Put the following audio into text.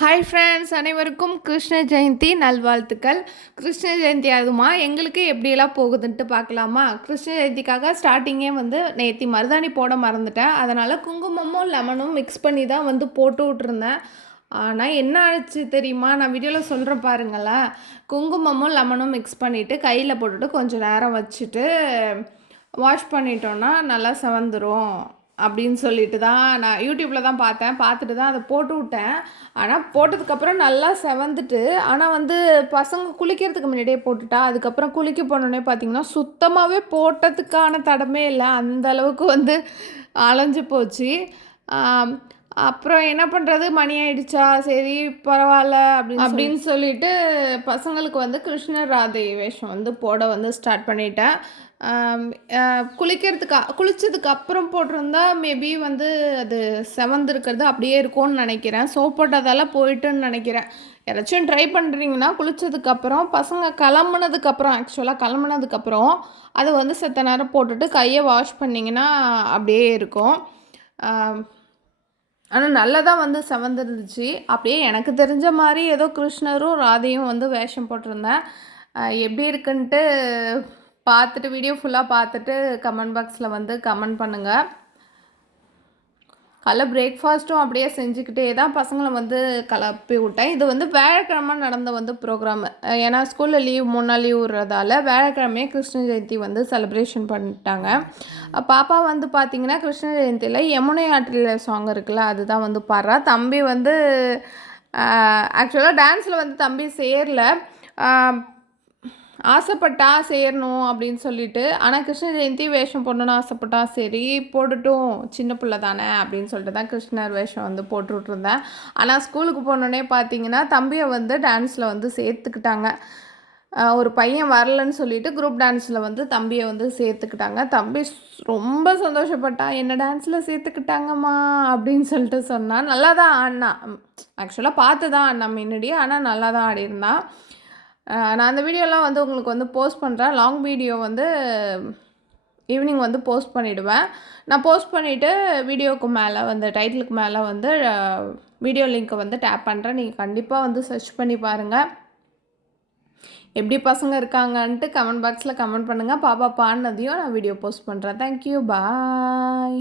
Hi friends அனைவருக்கும் கிருஷ்ண ஜெயந்தி நல்வாழ்த்துக்கள். கிருஷ்ண ஜெயந்தி அதுமா எங்களுக்கு எப்படியெல்லாம் போகுதுன்ட்டு பார்க்கலாமா? கிருஷ்ண ஜெயந்திக்காக ஸ்டார்டிங்கே வந்து நேற்று மருதாணி போட மறந்துட்டேன். அதனால் குங்குமமும் லெமனும் மிக்ஸ் பண்ணி தான் வந்து போட்டு விட்ருந்தேன் ஆனால் என்ன ஆச்சு தெரியுமா? நான் வீடியோவில் சொல்கிறேன் பாருங்களேன். குங்குமமும் லெமனும் மிக்ஸ் பண்ணிவிட்டு கையில் போட்டுட்டு கொஞ்சம் நேரம் வச்சுட்டு வாஷ் பண்ணிட்டோன்னா நல்லா செவந்துடும் அப்படின்னு சொல்லிட்டு தான் நான் யூடியூப்பில் தான் பார்த்தேன். பார்த்துட்டு தான் அதை போட்டு விட்டேன். ஆனால் போட்டதுக்கப்புறம் நல்லா செவந்துட்டு ஆனால் வந்து பசங்க குளிக்கிறதுக்கு முன்னாடியே போட்டுட்டா அதுக்கப்புறம் குளிக்க போனோடனே பார்த்தீங்கன்னா சுத்தமாகவே போட்டதுக்கான தடமே இல்லை. அந்த அளவுக்கு வந்து அலைஞ்சு போச்சு. அப்புறம் என்ன பண்ணுறது மணி ஆயிடுச்சா? சரி பரவாயில்ல அப்படின்னு அப்படின்னு சொல்லிட்டு பசங்களுக்கு வந்து கிருஷ்ணர் ராதை வேஷம் வந்து போட வந்து ஸ்டார்ட் பண்ணிட்டேன். குளிக்கிறதுக்கு குளித்ததுக்கு அப்புறம் போட்டிருந்தா மேபி வந்து அது செவந்திருக்கிறது அப்படியே இருக்கும்னு நினைக்கிறேன். சோப் போட்டதால் போயிட்டுன்னு நினைக்கிறேன். யாராச்சும் ட்ரை பண்ணுறீங்கன்னா குளித்ததுக்கப்புறம் பசங்க கிளம்புனதுக்கப்புறம் ஆக்சுவலாக கிளம்புனதுக்கப்புறம் அதை வந்து செத்த நேரம் போட்டுட்டு கையை வாஷ் பண்ணிங்கன்னா அப்படியே இருக்கும். ஆனால் நல்லதாக வந்து செவந்துருந்துச்சு. அப்படியே எனக்கு தெரிஞ்ச மாதிரி ஏதோ கிருஷ்ணரும் ராதையும் வந்து வேஷம் போட்டிருந்தேன். எப்படி இருக்குன்ட்டு பார்த்துட்டு வீடியோ ஃபுல்லாக பார்த்துட்டு கமெண்ட் பாக்ஸில் வந்து கமெண்ட் பண்ணுங்கள் காலைல பிரேக்ஃபாஸ்ட்டும் அப்படியே செஞ்சுக்கிட்டே தான் பசங்களை வந்து கலப்பி விட்டேன். இது வந்து வியாழக்கிழமை நடந்த வந்து ப்ரோக்ராம் ஏன்னா ஸ்கூலில் லீவ் மூணு நாள் லீவ் விடுறதால வியாழக்கிழமையே கிருஷ்ண ஜெயந்தி வந்து செலிப்ரேஷன் பண்ணிட்டாங்க. பாப்பா வந்து பார்த்திங்கன்னா கிருஷ்ண ஜெயந்தியில் யமுனை ஆற்றில் சாங் இருக்குல்ல அதுதான் வந்து பாடுறா. தம்பி வந்து ஆக்சுவலாக டான்ஸில் வந்து தம்பி சேரல. ஆசைப்பட்டா சேரணும் அப்படின்னு சொல்லிட்டு ஆனால் கிருஷ்ண ஜெயந்தி வேஷம் போடணுன்னு ஆசைப்பட்டா சரி போட்டுட்டும் சின்ன பிள்ளை தானே அப்படின்னு சொல்லிட்டு தான் கிருஷ்ணர் வேஷம் வந்து போட்டுட்ருந்தேன் ஆனால் ஸ்கூலுக்கு போனோடனே பார்த்தீங்கன்னா தம்பியை வந்து டான்ஸில் வந்து சேர்த்துக்கிட்டாங்க. ஒரு பையன் வரலன்னு சொல்லிட்டு குரூப் டான்ஸில் வந்து தம்பியை வந்து சேர்த்துக்கிட்டாங்க. தம்பி ரொம்ப சந்தோஷப்பட்டான் என்ன டான்ஸில் சேர்த்துக்கிட்டாங்கம்மா? அப்படின்னு சொல்லிட்டு சொன்னான். நல்லா தான் ஆடினா ஆக்சுவலாக பார்த்து தான் ஆடினான் முன்னாடியே ஆனால் நல்லா தான் ஆடிருந்தான் நான் அந்த வீடியோலாம் வந்து உங்களுக்கு வந்து போஸ்ட் பண்ணுறேன் லாங் வீடியோ வந்து ஈவினிங் வந்து போஸ்ட் பண்ணிவிடுவேன் நான் போஸ்ட் பண்ணிவிட்டு வீடியோவுக்கு மேலே வந்து டைட்டிலுக்கு மேலே வந்து வீடியோ லிங்க்கை வந்து டேப் பண்ணுறேன் நீங்கள் கண்டிப்பாக வந்து சர்ச் பண்ணி பாருங்கள் எப்படி பசங்க இருக்காங்கன்ட்டு கமெண்ட் பாக்ஸில் கமெண்ட் பண்ணுங்கள் பாப்பா பாடினதையும் நான் வீடியோ போஸ்ட் பண்ணுறேன் தேங்க்யூ பாய்